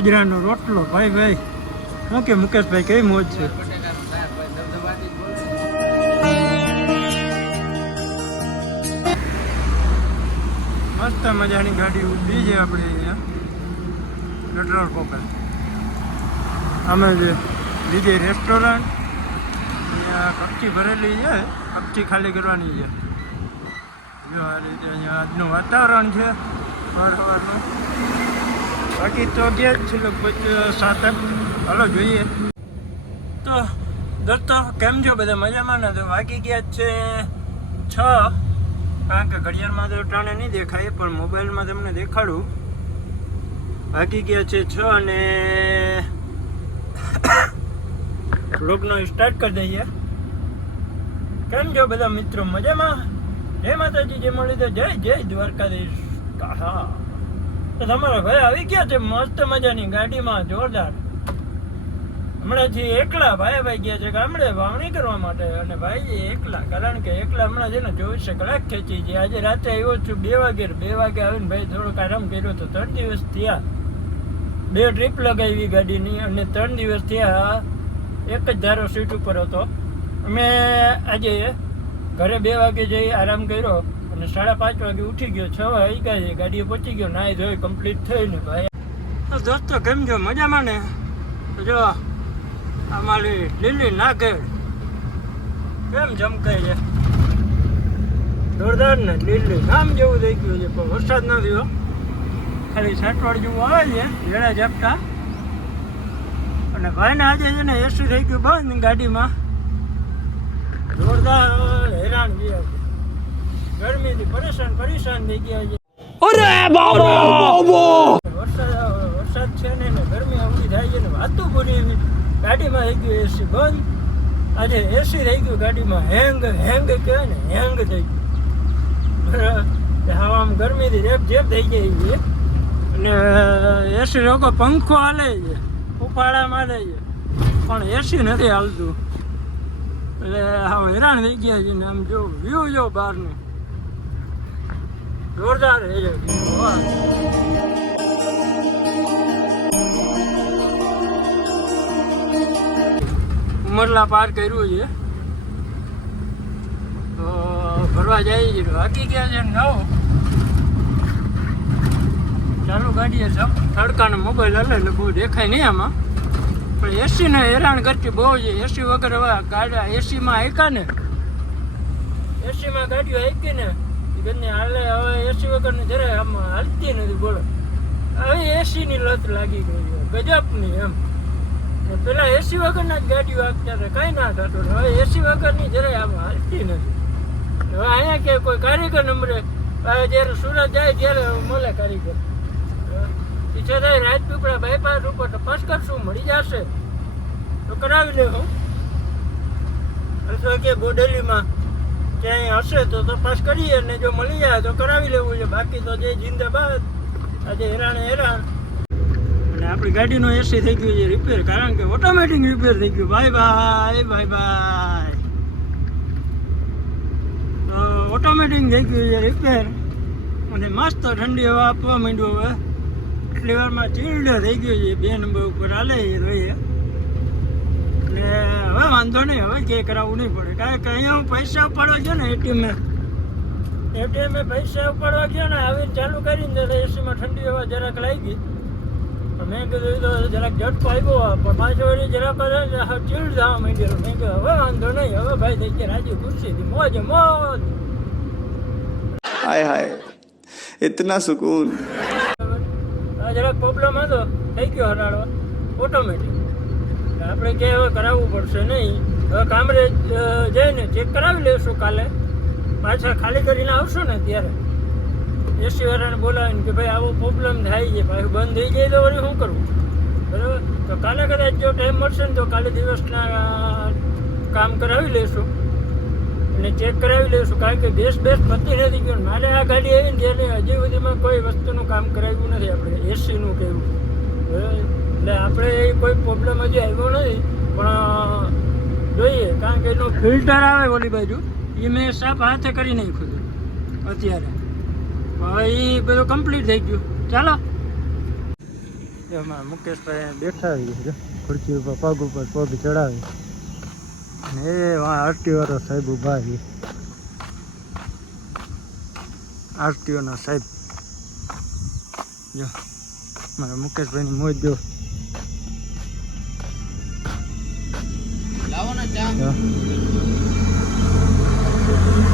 બાજરાનો રોટલો, ભાઈ ભાઈ. શું કે મુકેશભાઈ કઈ મોજ છે? મસ્ત મજાની ગાડી ઊભી છે આપણે અહીંયા. પેટ્રોલ પંપે. અમે જે બીજે રેસ્ટોરન્ટ, અહીંયા કપચી ભરેલી છે, કપચી ખાલી કરવાની છે. આ રીતે અહીંયા આજનું વાતાવરણ છે સવાર સવારનું બાકી તો ગયા જ છે લગભગ સાત આઠ. હાલો, જોઈએ. તો દોસ્તો, કેમ છો બધા? મજામાં? ને તો વાગી ગયા છે છ. કારણ કે ઘડિયાળમાં તો ટાણે નહીં દેખાય, પણ મોબાઈલમાં તમને દેખાડું. વાગી ગયા છે છ અને બ્લોગનો સ્ટાર્ટ કરી દઈએ. કેમ છો બધા મિત્રો? મજામાં? જય માતાજી, જે મળી તો જય જય દ્વારકાધીશ. હા તો તમારા ભાઈ આવી ગયા છે? મસ્ત મજાની ગાડીમાં જોરદાર. હમણાંથી એકલા ભાઈ ભાઈ ગયા છે ગામડે વાવણી કરવા માટે અને ભાઈ એકલા, કારણ કે એકલા હમણાં છે ને ચોવીસે કલાક ખેંચી છે. આજે રાતે આવ્યો છું બે વાગે બે વાગે આવીને ભાઈ થોડોક આરામ કર્યો તો ત્રણ દિવસ થયા. બે ટ્રીપ લગાવી ગાડીની અને ત્રણ દિવસ થયા. એક જ ધારો સીટ ઉપર હતો. અમે આજે ઘરે બે વાગે જઈ આરામ કર્યો. અને સાડા પાંચ વાગે ઉઠી ગયો, છ વાગી ગયા છે, ગાડીએ પહોંચી ગયો નાઈ ધોઈ કમ્પ્લીટ થઈને ભાઈ. દોસ્તો, કેમ છો? મજામાં ને? જો અમારી લીલી નાગેડ કેમ જમકાય છે? જોરદાર ને, લીલી ગામ જેવું થઈ ગયું છે, પણ વરસાદ ન થયો. ખાલી સાટવાડ જેવું આવે છે, વેળા ઝાપટા. અને ભાઈને આજે છે ને એસી થઈ ગયું બંધ ગાડીમાં. જોરદાર, હેરાન ગયા ગરમીથી પરેશાન પરેશાન થઈ ગયા છે. વરસાદ વરસાદ છે ને ને ગરમી આવડી થાય છે ને વાતું પૂરી એવી. ગાડીમાં થઈ ગયું એસી બંધ. આજે એસી થઈ ગયું ગાડીમાં. હેંગ હેંગ કહેવાય ને હેંગ થઈ ગયું. બરાબર. હવે આમ ગરમીથી રેપ જેપ થઈ ગઈ છે અને એસી લોકો પંખો હાલે છે. ઉપાડામાં હાલે છે. પણ એસી નથી હાલતું. એટલે હવે હેરાન થઈ ગયા છે ને આમ જો વ્યૂ જો બહારનું. જોરદાર ઉમરલા પાર કર્યું છે. તો ફરવા જાય છે બાકી ગયા છે નવ. ચાલુ ગાડીએ તડકાનો મોબાઈલ હલે એટલે બહુ દેખાય નહીં આમાં. પણ એસીને હેરાન કરતી બહુ છે. એસી વગર હવે ગાડી એસીમાં હાઈકા ને. એસીમાં ગાડીઓ હાઈકી ને. ઘરની હાલે, હવે એસી વગરની જરાય આમાં હાલતી નથી, બોલો. હવે એસીની લત લાગી ગઈ ગજબની એમ. પેલા એસી વગરના જ ગાડીઓ આપતા હતા, કાંઈ ના થતું હવે એસી વગરની જરાય આમાં હાલતી નથી. હવે અહીંયા કે કોઈ કારીગર નંબરે જ્યારે સુરત જાય ત્યારે મળે કારીગર. છતાંય રાજપીપળા બાયપાસ ઉપર તપાસ કરશું, મળી જશે. તો કરાવી લેવું અથવા કે બોડેલીમાં ક્યાંય હશે તો તપાસ કરીએ અને જો મળી જાય તો કરાવી લેવું છે. બાકી તો જે જિંદાબાદ. આજે હેરાન હેરાન. અને આપણી ગાડીનો એસી થઈ ગયો છે રિપેર કારણ કે ઓટોમેટિક રિપેર થઈ ગયું. બાય બાય બાય બાય તો ઓટોમેટિક થઈ ગયું છે રિપેર અને મસ્ત ઠંડી હવા આપવા માંડ્યું હવે. એટલી વારમાં ચીલ્ડ થઈ ગયું છે. બે નંબર ઉપર હાલે રહીએ વાંધો નહીં હવે કે કરાવવું નહીં પડે. કારણ કે અહીંયા હું પૈસા ઉપાડવા ગયો ને એટીએમ એટીએમ પૈસા ઉપાડવા ગયો ને આવીને ચાલુ કરીને એસીમાં ઠંડી હવા જરાક લાગી. ગઈ મેં કીધું તો જરાક ઝટકો આવ્યો પણ પાછો વળી જરાક ચીડ જવા માંડ્યો. મેં કીધું હવે વાંધો નહીં હવે ભાઈ થઈ ગયા રાજી ખુરશીથી મોજ મોજ. હાય હાય. ઇતના સુકૂન. જરાક પ્રોબ્લેમ હતો થઈ ગયો હરાડવા ઓટોમેટિક આપણે કે હવે કરાવવું પડશે નહીં, હવે કામરે જઈને ચેક કરાવી લઈશું કાલે. પાછા ખાલી કરીને આવશું ને ત્યારે. એસી વાળાને બોલાવીને કે ભાઈ, આવો પ્રોબ્લેમ થાય છે, પાછું બંધ થઈ જાય તો વળી શું કરવું? બરાબર? તો કાલે કદાચ જો ટાઈમ મળશે ને તો કાલે દિવસના કામ કરાવી લઈશું અને ચેક કરાવી લઈશું કારણ કે ગેસ બેસ પતી નથી ગયો મારે આ ગાડી આવી ને ત્યારે હજી સુધીમાં કોઈ વસ્તુનું કામ કરાવ્યું નથી આપણે એસીનું કહેવું બરાબર? એટલે આપણે એ કોઈ પ્રોબ્લેમ હજી આવ્યો નથી. પણ જોઈએ, કારણ કે એનું ફિલ્ટર આવે ઓલી બાજુ. એ મેં સાફ હાથે કરી નાખ્યું હતું અત્યારે. હવે એ બધું કમ્પ્લીટ થઈ ગયું. ચાલો. એમાં મુકેશભાઈ બેઠા આવી ગયા ખુરશી ઉપર, પગ ઉપર, પગ ચડાવી. અને એ વાં આરટી વાળો સાહેબ ઊભા આવી આરટીઓના સાહેબ. જો, મારા મુકેશભાઈની મોજ જો.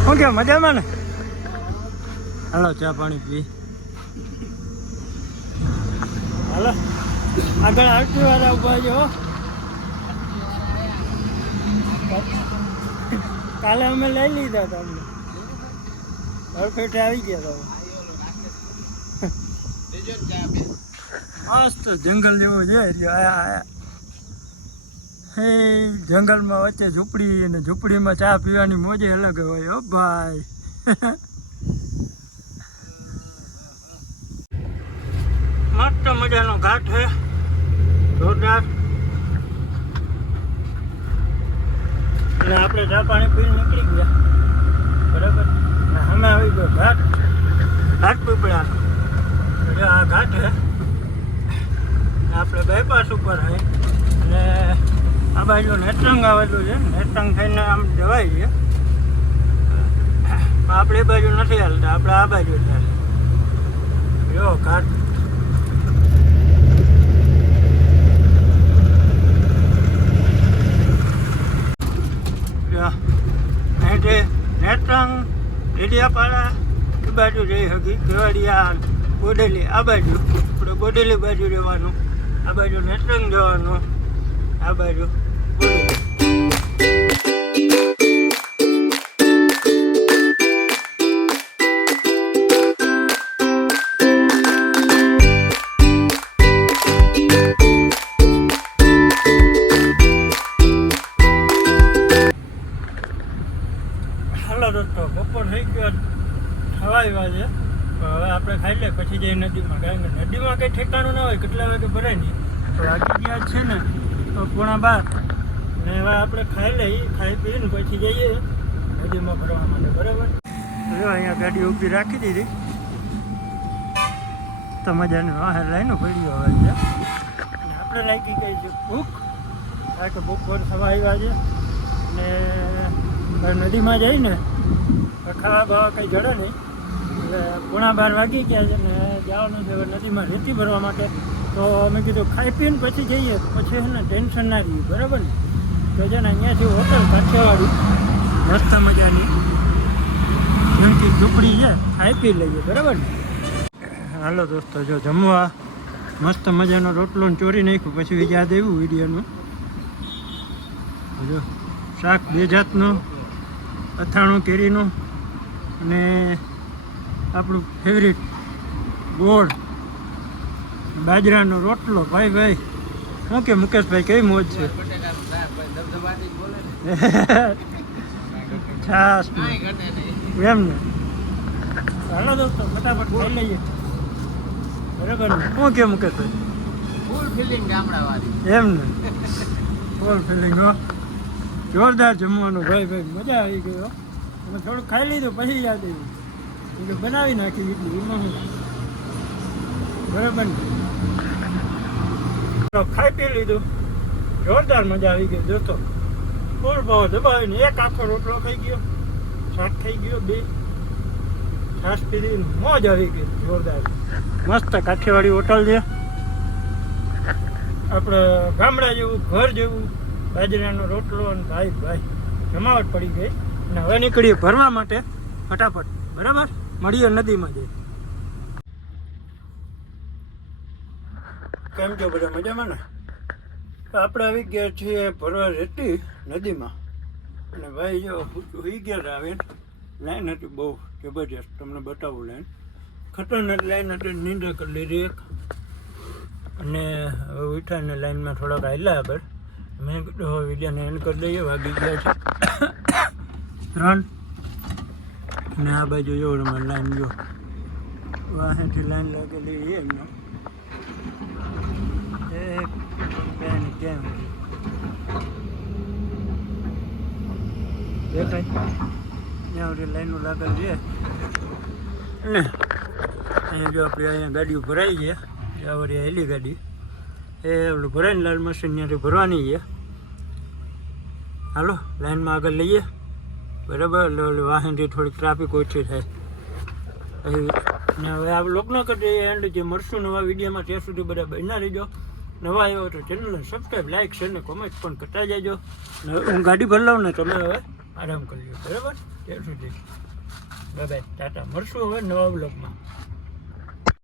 શું કે મજામાં ને? હાલો, ચા પાણી પી. હાલો. આગળ આરતી વાળા ઊભા જો કાલે અમે લઈ લીધા તમને પરફેક્ટ આવી ગયા તમે મસ્ત જંગલ જેવું છે આયા આયા હે જંગલમાં વચ્ચે ઝૂંપડી અને ઝૂંપડીમાં ચા પીવાની મોજે અલગ હોય, હો ભાઈ. મસ્ત મજાનો ઘાટ છે. જોરદાર. અને આપણે ચા પાણી પીને નીકળી ગયા. બરાબર? અમે આવી ગયો ઘાટ. ઘાટ એટલે આ ઘાટ છે. આપણે બાયપાસ ઉપર છે અને આ બાજુ નેત્રંગ આવેલું છે. નેત્રંગ થઈને આમ જવાય છે. પણ આપણે બાજુ નથી હાલતા. આપણે આ બાજુ હાલે. જો, ઘાટ. અહીંથી નેત્રંગ ડેડિયાપાડા એ બાજુ જઈ શકી કેવડિયા, બોડેલી, આ બાજુ. આપણે બોડેલી બાજુ રહેવાનું આ બાજુ નેત્રંગ જવાનું. આ બાજુ બપોર થઈ ગયો, થવા આવ્યા છે. હવે આપણે ખાઈ લે પછી જઈએ નદીમાં. કારણ કે નદીમાં કંઈ ઠેકાણું ના હોય, કેટલા વાગે ભરાય નહીં. તો વાગી ગયા છે ને તો પોણા બાર. ને હવે આપણે ખાઈ લઈએ, ખાઈ પીને પછી જઈએ. નદીમાં ભરવા માટે, બરાબર? અહીંયા ગાડી ઊભી રાખી દીધી. તો મજાની વાહ લાઈનો પડ્યો હવે છે. આપણે લાગી ગઈ છે ભૂખ. કારણ કે ભૂખ પર સવા આવ્યા છે. ને નદીમાં જઈને ખાવા બાવા કંઈ જડે નહીં. એટલે પોણા બાર વાગી ગયા છે ને જવાનું છે નદીમાં રેતી ભરવા માટે. તો અમે કીધું, ખાઈ પીને પછી જઈએ. પછી છે ને ટેન્શન ના રહ્યું, બરાબર ને? તો છે ને અહીંયાથી હોટલ કાઠિયાવાડી. મસ્ત મજાની. નાની ઝૂંપડી છે, ખાઈ પી લઈએ, બરાબર ને? હાલો દોસ્તો, જો જમવા. મસ્ત મજાનો રોટલો ચોરી નાખ્યું, પછી યાદ આવ્યું વિડીયોનું. જો, શાક બે જાતનું, અથાણું, કેરીનું અને આપણું ફેવરિટ ગોળ. બાજરાનો રોટલો ભાઈ ભાઈ. શું કે મુકેશભાઈ કેવી મોજ છે? છાસ એમ ને. હાલો દોસ્તો ફટાફટ ખાઈ લઈએ. બરાબર ને? શું કે મુકેશભાઈ? ફૂલ ફિલિંગ ગામડાવાળી. એમ ને. ફૂલ ફિલિંગ હો. જોરદાર જમવાનું. ભાઈ ભાઈ મજા આવી ગઈ હો. અમે થોડુંક ખાઈ લીધું પછી યાદ આવ્યું. એટલે બનાવી નાખી એટલું એમાં બરાબર ને? ખાઈ પી લીધું. જોરદાર મજા આવી ગઈ, જોતો. ફૂલ ભાવ દબાવીને એક આખો રોટલો ખાઈ ગયો. શાક ખાઈ ગયો, બે. છાશ પીધી, મોજ આવી ગઈ, જોરદાર. મસ્ત કાઠિયાવાડી હોટલ છે. આપણે ગામડા જેવું, ઘર જેવું, બાજરાનો રોટલો અને ભાઈ ભાઈ, જમાવટ પડી ગઈ. અને હવે નીકળીએ ભરવા માટે, ફટાફટ. બરાબર? મળીએ નદીમાં જઈ કેમ છો બધા મજામાં ને? આપણે આવી ગયા છીએ ભરવા રેતી નદીમાં. અને ભાઈ જો હોઈ ગયા આવે, લાઈન હતી બહુ જબરજસ્ત, તમને બતાવું લાઈન. ખતરનાક લાઈન હતી નિંદા કરી લીધી એક. અને હવે ઉઠાને લાઈનમાં થોડાક આવેલા આગળ. મેં કીધું હવે વિડીયોને એન્ડ કરી દઈએ, વાગી ગયા છે. ત્રણ. અને આ બાજુ જો લાઈન જો. વાહેથી લાઈન લાગેલી એમનો. એક બે ને કેમ દેખાય ત્યાં સુધી લાઈનો લાગેલ છે ને અહીંયા જો આપણે અહીંયા ગાડીઓ ભરાઈ છે આ વળી હેલી ગાડી એ ઓલું ભરાઈને લાલ મશીન ત્યાંથી ભરવાની છે હાલો લાઈનમાં આગળ લઈએ બરાબર એટલે વાહનથી થોડીક ટ્રાફિક ઓછી થાય હવે આ લોકનો કરી એન્ડ જે મળશું નવા વિડીયોમાં ત્યાં સુધી બધા બન્યા રહીજો નવા આવ્યો તો ચેનલને સબસ્ક્રાઈબ લાઈક શેર ને કોમેન્ટ પણ કરતા જજો. હું ગાડી ભરી લઉં ને તમે હવે આરામ કરી લો બરાબર? ત્યાં સુધી. Bye tata. મળશું હવે નવા બ્લોગમાં